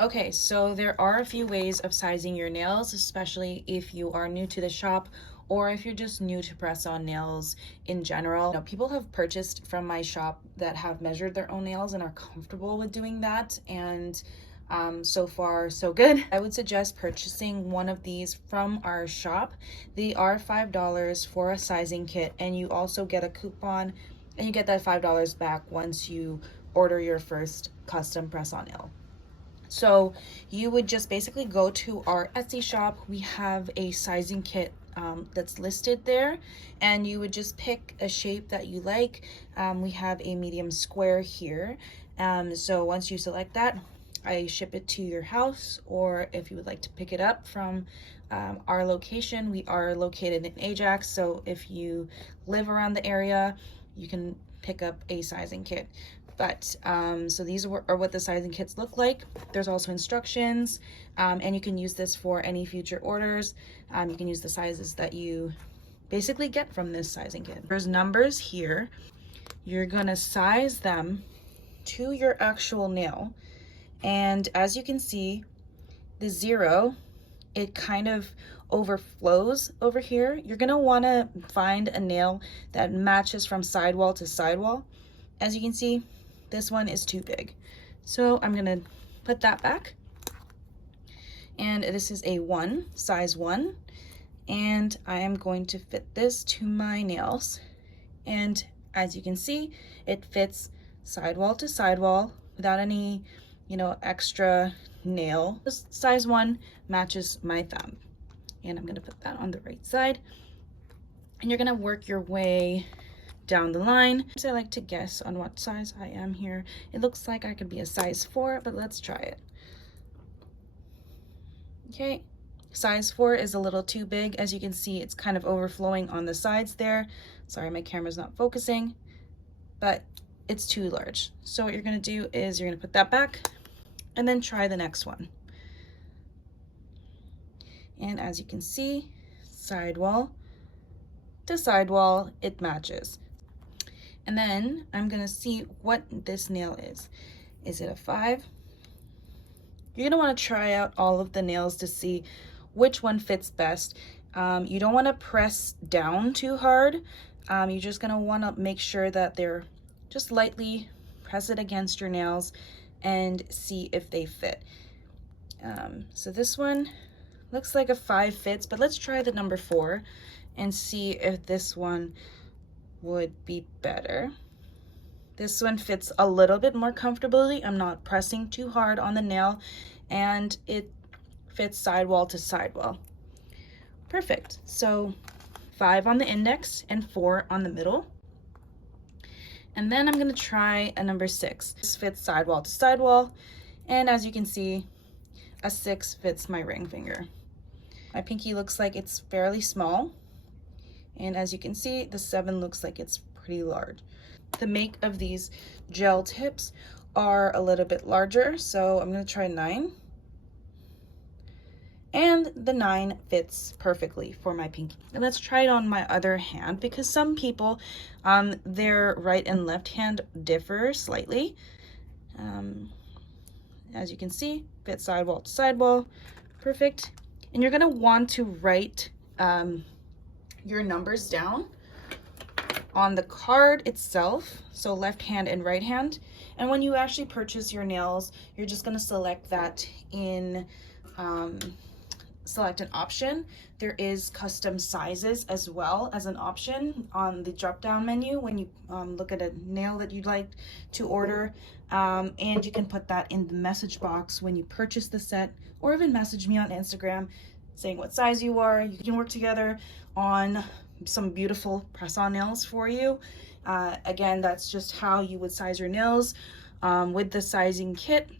Okay, so there are a few ways of sizing your nails, especially if you are new to the shop or if you're just new to press-on nails in general. People have purchased from my shop that have measured their own nails and are comfortable with doing that, and so far so good. I would suggest purchasing one of these from our shop. They are $5 for a sizing kit, and you also get a coupon, and you get that $5 back once you order your first custom press-on nail. So you would just basically go to our Etsy shop. We have a sizing kit that's listed there, and you would just pick a shape that you like. We have a medium square here. So once you select that, I ship it to your house, or if you would like to pick it up from our location, we are located in Ajax. So if you live around the area, you can pick up a sizing kit. But so these are what the sizing kits look like. There's also instructions, and you can use this for any future orders. You can use the sizes that you basically get from this sizing kit. There's numbers here. You're gonna size them to your actual nail, and as you can see, the 0, it kind of overflows over here. You're gonna wanna find a nail that matches from sidewall to sidewall. As you can see, this one is too big. So I'm gonna put that back. And this is a 1, size 1. And I am going to fit this to my nails. And as you can see, it fits sidewall to sidewall without any, extra nail. This size 1 matches my thumb. And I'm gonna put that on the right side. And you're gonna work your way down the line. So I like to guess on what size I am here. It looks like I could be a size 4, but let's try it. Okay, size 4 is a little too big. As you can see, it's kind of overflowing on the sides there. Sorry, my camera's not focusing, but it's too large. So what you're gonna do is you're gonna put that back and then try the next one. And as you can see, sidewall to sidewall, it matches. And then I'm gonna see what this nail is. Is it a 5? You're gonna wanna try out all of the nails to see which one fits best. You don't wanna press down too hard. You're just gonna wanna make sure that they're just lightly press it against your nails and see if they fit. So this one looks like a 5 fits, but let's try the number 4 and see if this one would be better. This one fits a little bit more comfortably. I'm not pressing too hard on the nail, and it fits sidewall to sidewall. Perfect. So 5 on the index and 4 on the middle. And then I'm gonna try a number 6. This fits sidewall to sidewall, and as you can see, a 6 fits my ring finger. My pinky looks like it's fairly small, and as you can see, the 7 looks like it's pretty large. The make of these gel tips are a little bit larger, so I'm gonna try 9. And the 9 fits perfectly for my pinky. And let's try it on my other hand, because some people, their right and left hand differ slightly. As you can see, fits sidewall to sidewall, perfect. And you're gonna want to write your numbers down on the card itself, so left hand and right hand. And when you actually purchase your nails, you're just gonna select that in, select an option. There is custom sizes as well as an option on the drop down menu when you look at a nail that you'd like to order, and you can put that in the message box when you purchase the set, or even message me on Instagram saying what size you are. You can work together on some beautiful press-on nails for you. Again, that's just how you would size your nails with the sizing kit.